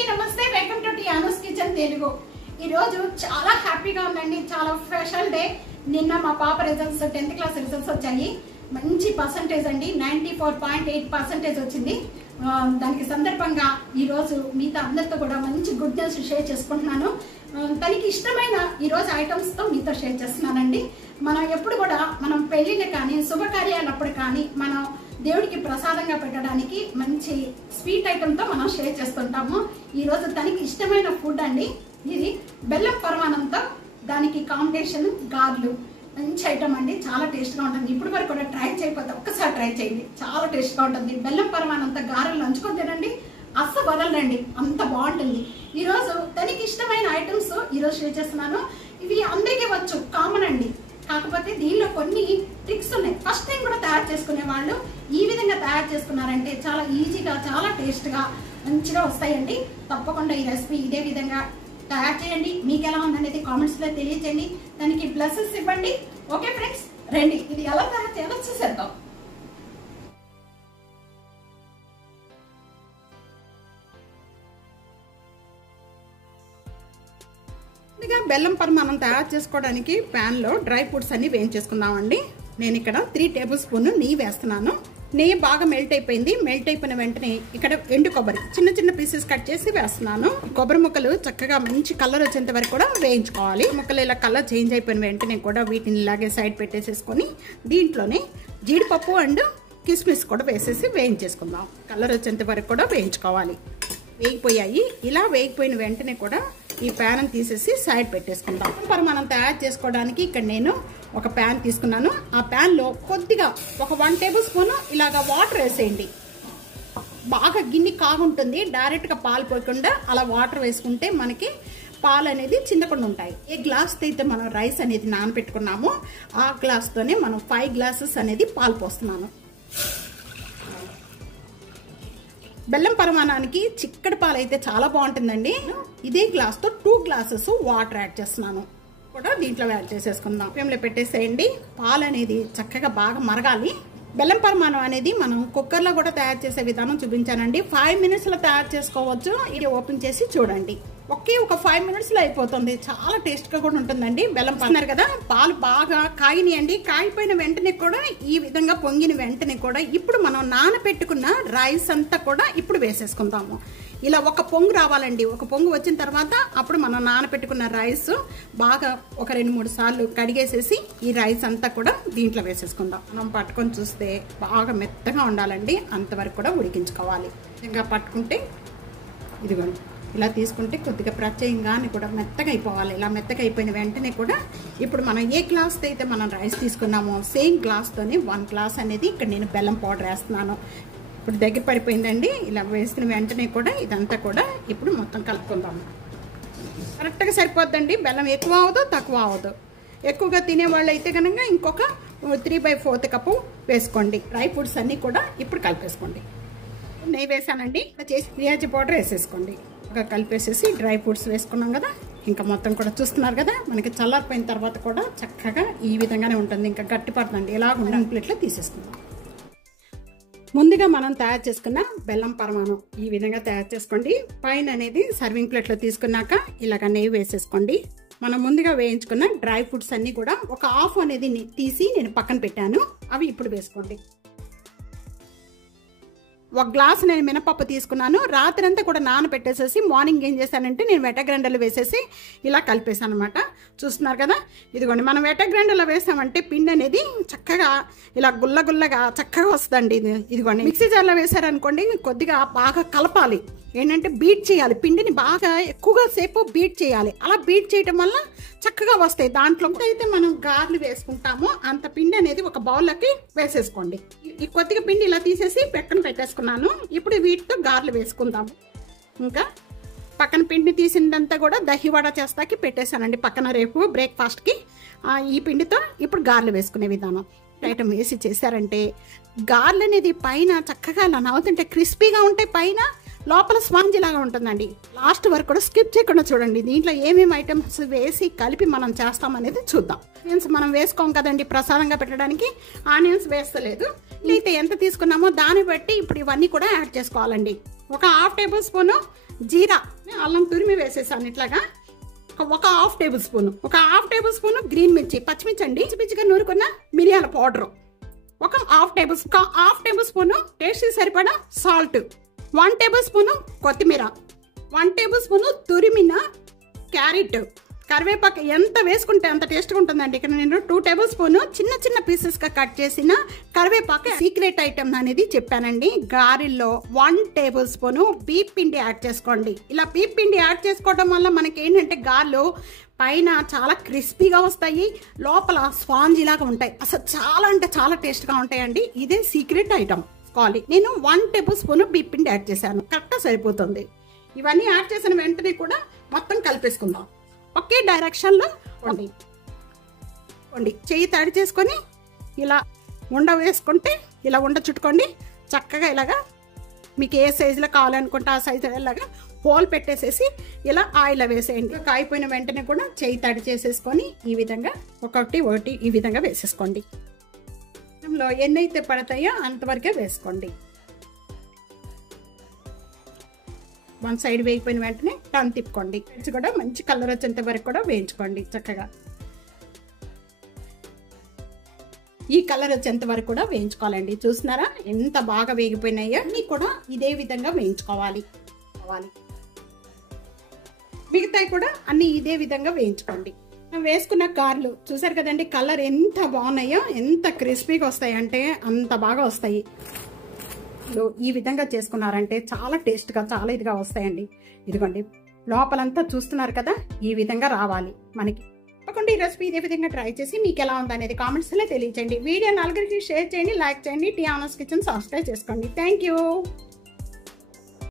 అందరికీ నమస్తే. Welcome to టియానోస్ kitchen Telugu. ఈ రోజు చాలా హ్యాపీగా ఉందండి. చాలా స్పెషల్ డే. నిన్న మా పాప రిజల్ట్స్ 10th క్లాస్ రిజల్ట్స్ వచ్చాయి. మంచి పర్సంటేజ్ అండి, 94.8% వచ్చింది. దానికి సందర్భంగా ఈ రోజు మీతో అందరితో కూడా మంచి గుడ్ న్యూస్ షేర్ చేసుకుంటున్నాను. తనకి ఇష్టమైన ఈరోజు ఐటమ్స్తో మీతో షేర్ చేస్తున్నానండి. మనం ఎప్పుడు కూడా మనం పెళ్లిళ్ళు కానీ శుభకార్యాలప్పుడు కానీ మనం దేవుడికి ప్రసాదంగా పెట్టడానికి మంచి స్వీట్ ఐటమ్తో మనం షేర్ చేస్తుంటాము. ఈరోజు తనకి ఇష్టమైన ఫుడ్ అండి ఇది. బెల్లం పరమాన్నంతో దానికి కాంబినేషన్ గార్లు. మంచి ఐటమ్ అండి, చాలా టేస్ట్గా ఉంటుంది. ఇప్పుడు వరకు కూడా ట్రై చేయకపోతే ఒక్కసారి ట్రై చేయండి, చాలా టేస్ట్గా ఉంటుంది. బెల్లం పరమాన్నంతో గారెలు నంచుకొని తినండి, అస్సలు వదలండి, అంత బాగుంటుంది. ఈరోజు తనకి ఇష్టమైన ఐటమ్స్ ఈరోజు షేర్ చేస్తున్నాను. ఇవి అందరికీ వచ్చు, కామన్ అండి. కాకపోతే దీనిలో కొన్ని ట్రిక్స్ ఉన్నాయి. ఫస్ట్ టైం కూడా తయారు చేసుకునే వాళ్ళు ఈ విధంగా తయారు చేసుకున్నారంటే చాలా ఈజీగా, చాలా టేస్ట్గా మంచిగా వస్తాయండి. తప్పకుండా ఈ రెసిపీ ఇదే విధంగా తయారు చేయండి. మీకు ఎలా ఉందనేది కామెంట్స్లో తెలియజేయండి. దానికి ప్లసెస్ ఇవ్వండి. ఓకే ఫ్రెండ్స్, రండి ఇది ఎలా తయారు చేయాలో చూసేద్దాం. బెల్లం పరమాన్నం తయారు చేసుకోవడానికి ప్యాన్లో డ్రై ఫ్రూట్స్ అన్ని వేయించేసుకుందామండి. నేను ఇక్కడ 3 టేబుల్ స్పూన్ నెయ్యి వేస్తున్నాను. నెయ్యి బాగా మెల్ట్ అయిపోయింది. మెల్ట్ అయిపోయిన వెంటనే ఇక్కడ ఎండు కొబ్బరి చిన్న చిన్న పీసెస్ కట్ చేసి వేస్తున్నాను. కొబ్బరి ముక్కలు చక్కగా మంచి కలర్ వచ్చేంత వరకు కూడా వేయించుకోవాలి. ముక్కలు ఇలా కలర్ చేంజ్ అయిపోయిన వెంటనే కూడా వీటిని ఇలాగే సైడ్ పెట్టేసేసుకొని దీంట్లోనే జీడిపప్పు అండ్ కిస్మిస్ కూడా వేసేసి వేయించేసుకుందాం. కలర్ వచ్చేంత వరకు కూడా వేయించుకోవాలి. వేగిపోయాయి. ఇలా వేగిపోయిన వెంటనే కూడా ఈ ప్యాన్ తీసేసి సైడ్ పెట్టేసుకుందాం. పరమాన్నం తయారు చేసుకోవడానికి ఇక్కడ నేను ఒక ప్యాన్ తీసుకున్నాను. ఆ ప్యాన్లో కొద్దిగా ఒక 1 టేబుల్ స్పూన్ ఇలాగా వాటర్ వేసేయండి. బాగా గిన్నె కాగుంటుంది. డైరెక్ట్గా పాలు పోయకుండా అలా వాటర్ వేసుకుంటే మనకి పాలు అనేది చిందకుండా ఉంటాయి. ఏ గ్లాస్తో అయితే మనం రైస్ అనేది నానబెట్టుకున్నామో ఆ గ్లాస్తోనే మనం 5 గ్లాసెస్ అనేది పాలు పోస్తున్నాను. బెల్లం పరమాన్నానికి చిక్కటి పాలు అయితే చాలా బాగుంటుందండి. ఇదే గ్లాస్తో 2 గ్లాసెస్ వాటర్ యాడ్ చేస్తున్నాను. కూడా దీంట్లో యాడ్ చేసేసుకుందాం. ఫ్లేమ్లో పెట్టేసేయండి. పాలు అనేది చక్కగా బాగా మరగాలి. బెల్లం పరమాన్నం అనేది మనం కుక్కర్లో కూడా తయారు చేసే విధానం చూపించానండి. 5 మినిట్స్లో తయారు చేసుకోవచ్చు. ఇది ఓపెన్ చేసి చూడండి. ఒక 5 మినిట్స్లో అయిపోతుంది. చాలా టేస్ట్గా కూడా ఉంటుందండి. బెల్లం పన్నారు కదా, పాలు బాగా కాగినాయండి. కాగిపోయిన వెంటనే కూడా ఈ విధంగా పొంగిన వెంటనే కూడా ఇప్పుడు మనం నానబెట్టుకున్న రైస్ అంతా కూడా ఇప్పుడు వేసేసుకుందాము. ఇలా ఒక పొంగు రావాలండి. ఒక పొంగు వచ్చిన తర్వాత అప్పుడు మనం నానబెట్టుకున్న రైస్ బాగా ఒక 2-3 సార్లు కడిగేసేసి ఈ రైస్ అంతా కూడా దీంట్లో వేసేసుకుందాం. మనం పట్టుకొని చూస్తే బాగా మెత్తగా ఉండాలండి. అంతవరకు కూడా ఉడికించుకోవాలి. ఇంకా పట్టుకుంటే ఇదిగోండి ఇలా తీసుకుంటే కొద్దిగా ప్రత్యేకంగానే కూడా మెత్తగా అయిపోవాలి. ఇలా మెత్తగా అయిపోయిన వెంటనే కూడా ఇప్పుడు మనం ఏ గ్లాస్తో అయితే మనం రైస్ తీసుకున్నామో సేమ్ గ్లాస్తోనే 1 గ్లాస్ అనేది ఇక్కడ నేను బెల్లం పౌడర్ వేస్తున్నాను. ఇప్పుడు దగ్గర పడిపోయిందండి. ఇలా వేసిన వెంటనే కూడా ఇదంతా కూడా ఇప్పుడు మొత్తం కలుపుకుందాము. కరెక్ట్గా సరిపోద్దండి. బెల్లం ఎక్కువ అవ్వదు, తక్కువ అవ్వదు. ఎక్కువగా తినేవాళ్ళు అయితే కనుక ఇంకొక 3/4 కప్పు వేసుకోండి. డ్రై ఫ్రూట్స్ అన్నీ కూడా ఇప్పుడు కలిపేసుకోండి. నెయ్యి వేసానండి. చేసి ఇలాచీ పౌడర్ వేసేసుకోండి. ఇంకా కలిపేసేసి డ్రై ఫ్రూట్స్ వేసుకున్నాం కదా, ఇంకా మొత్తం కూడా చూస్తున్నారు కదా, మనకి చల్లారిపోయిన తర్వాత కూడా చక్కగా ఈ విధంగానే ఉంటుంది. ఇంకా గట్టి పడుతుంది. ఇలా ఉన్న ప్లేట్లో తీసేసుకుందాం. ముందుగా మనం తయారు చేసుకున్న బెల్లం పరమాన్నం ఈ విధంగా తయారు చేసుకోండి. పైన అనేది సర్వింగ్ ప్లేట్లో తీసుకున్నాక ఇలాగ నెయ్యి వేసేసుకోండి. మనం ముందుగా వేయించుకున్న డ్రై ఫ్రూట్స్ అన్ని కూడా ఒక హాఫ్ అనేది తీసి నేను పక్కన పెట్టాను. అవి ఇప్పుడు వేసుకోండి. 1 గ్లాస్ నేను మినపప్పు తీసుకున్నాను. రాత్రి అంతా కూడా నానబెట్టేసేసి మార్నింగ్ ఏం చేశానంటే నేను వెట గ్రైండర్లో వేసేసి ఇలా కలిపేసాను అనమాట. చూస్తున్నారు కదా, ఇదిగోండి మనం వెట గ్రైండర్లో వేసామంటే పిండి అనేది చక్కగా ఇలా గుల్లగా చక్కగా వస్తుందండి. ఇదిగోండి మిక్సీ జార్లో వేసారనుకోండి కొద్దిగా బాగా కలపాలి. ఏంటంటే బీట్ చేయాలి. పిండిని బాగా ఎక్కువగా సేపు బీట్ చేయాలి. అలా బీట్ చేయటం వల్ల చక్కగా వస్తాయి. దాంట్లో అయితే మనం గార్లు వేసుకుంటామో అంత పిండి అనేది ఒక బౌల్లోకి వేసేసుకోండి. ఈ కొద్దిగా పిండి ఇలా తీసేసి పక్కన పెట్టేసుకున్నాను. ఇప్పుడు వీటితో గార్లు వేసుకుందాము. ఇంకా పక్కన పిండి తీసిందంతా కూడా దహివడ చేస్తాకి పెట్టేశానండి పక్కన. రేపు బ్రేక్ఫాస్ట్కి ఈ పిండితో ఇప్పుడు గార్లు వేసుకునే విధానం ఐటమ్ వేసి చేశారంటే గార్లు అనేది పైన చక్కగా అలా నవ్వుతుంటే క్రిస్పీగా ఉంటాయి. పైన లోపల స్పాంజ్ లాగా ఉంటుందండి. లాస్ట్ వరకు కూడా స్కిప్ చేయకుండా చూడండి. దీంట్లో ఏమేమి ఐటమ్స్ వేసి కలిపి మనం చేస్తామనేది చూద్దాం. ఆనియన్స్ మనం వేసుకోం కదండి ప్రసాదంగా పెట్టడానికి, ఆనియన్స్ వేస్తలేదు. అయితే ఎంత తీసుకున్నామో దాన్ని బట్టి ఇప్పుడు ఇవన్నీ కూడా యాడ్ చేసుకోవాలండి. ఒక హాఫ్ టేబుల్ స్పూను జీరా, అల్లం తురిమి వేసేసాను ఇట్లాగా. ఒక హాఫ్ టేబుల్ స్పూన్, ఒక హాఫ్ టేబుల్ స్పూన్ గ్రీన్ మిర్చి, పచ్చిమిర్చి అండి, పిచ్చిగా నూరుకున్న మిరియాల పౌడర్, ఒక హాఫ్ టేబుల్ స్పూన్ టేస్ట్ సరిపడా సాల్ట్, 1 టేబుల్ స్పూన్ కొత్తిమీర, 1 టేబుల్ స్పూన్ తురిమిన క్యారెట్, కరివేపాకు ఎంత వేసుకుంటే అంత టేస్ట్గా ఉంటుందండి. ఇక్కడ నేను 2 టేబుల్ స్పూన్ చిన్న చిన్న పీసెస్గా కట్ చేసిన కరివేపాకు సీక్రెట్ ఐటమ్ అనేది చెప్పానండి. గారెల్లో 1 టేబుల్ స్పూన్ బీప్ పిండి యాడ్ చేసుకోండి. ఇలా బీప్ పిండి యాడ్ చేసుకోవడం వల్ల మనకి ఏంటంటే గారెలు పైన చాలా క్రిస్పీగా వస్తాయి, లోపల స్పాంజీ లాగా ఉంటాయి. అసలు చాలా అంటే చాలా టేస్ట్గా ఉంటాయండి. ఇదే సీక్రెట్ ఐటమ్ కావాలి. నేను 1 టేబుల్ స్పూన్ బీప్ పిండి యాడ్ చేశాను, కరెక్ట్గా సరిపోతుంది. ఇవన్నీ యాడ్ చేసిన వెంటనే కూడా మొత్తం కలిపేసుకుందాం. ఒకే డైరెక్షన్లో వండి చెయ్యి తడి చేసుకొని ఇలా ఉండ వేసుకుంటే ఇలా ఉండ చుట్టుకోండి. చక్కగా ఇలాగా మీకు ఏ సైజులో కావాలనుకుంటే ఆ సైజు ఇలాగా హోల్ పెట్టేసేసి ఇలా ఆయిల్ వేసేయండి. కాయిపోయిన వెంటనే కూడా చెయ్యి తడి చేసేసుకొని ఈ విధంగా ఒకటి ఈ విధంగా వేసేసుకోండి. లో ఎన్నైతే పడతాయో అంతవరకే వేసుకోండి. 1 సైడ్ వేగిపోయిన వెంటనే టర్న్ తిప్పుకోండి. కూడా మంచి కలర్ వచ్చేంత వరకు కూడా వేయించుకోండి. చక్కగా ఈ కలర్ వచ్చేంత వరకు కూడా వేయించుకోవాలండి. చూస్తున్నారా ఎంత బాగా వేగిపోయినాయో. అన్ని కూడా ఇదే విధంగా వేయించుకోవాలి. మిగతాయి కూడా అన్ని ఇదే విధంగా వేయించుకోండి. వేసుకున్న గారెలు చూసారు కదండి, కలర్ ఎంత బాగున్నాయో, ఎంత క్రిస్పీగా వస్తాయి అంటే అంత బాగా వస్తాయి. ఈ విధంగా చేసుకున్నారంటే చాలా టేస్ట్గా చాలా ఇదిగా వస్తాయండి. ఇదిగోండి లోపలంతా చూస్తున్నారు కదా, ఈ విధంగా రావాలి మనకి. తప్పకుండా ఈ రెసిపీ ఇదే విధంగా ట్రై చేసి మీకు ఎలా ఉందనేది కామెంట్స్లో తెలియచేయండి. వీడియో నలుగురికి షేర్ చేయండి, లైక్ చేయండి. టీ ఆనర్స్ కిచెన్ సబ్స్క్రైబ్ చేసుకోండి. Thank you.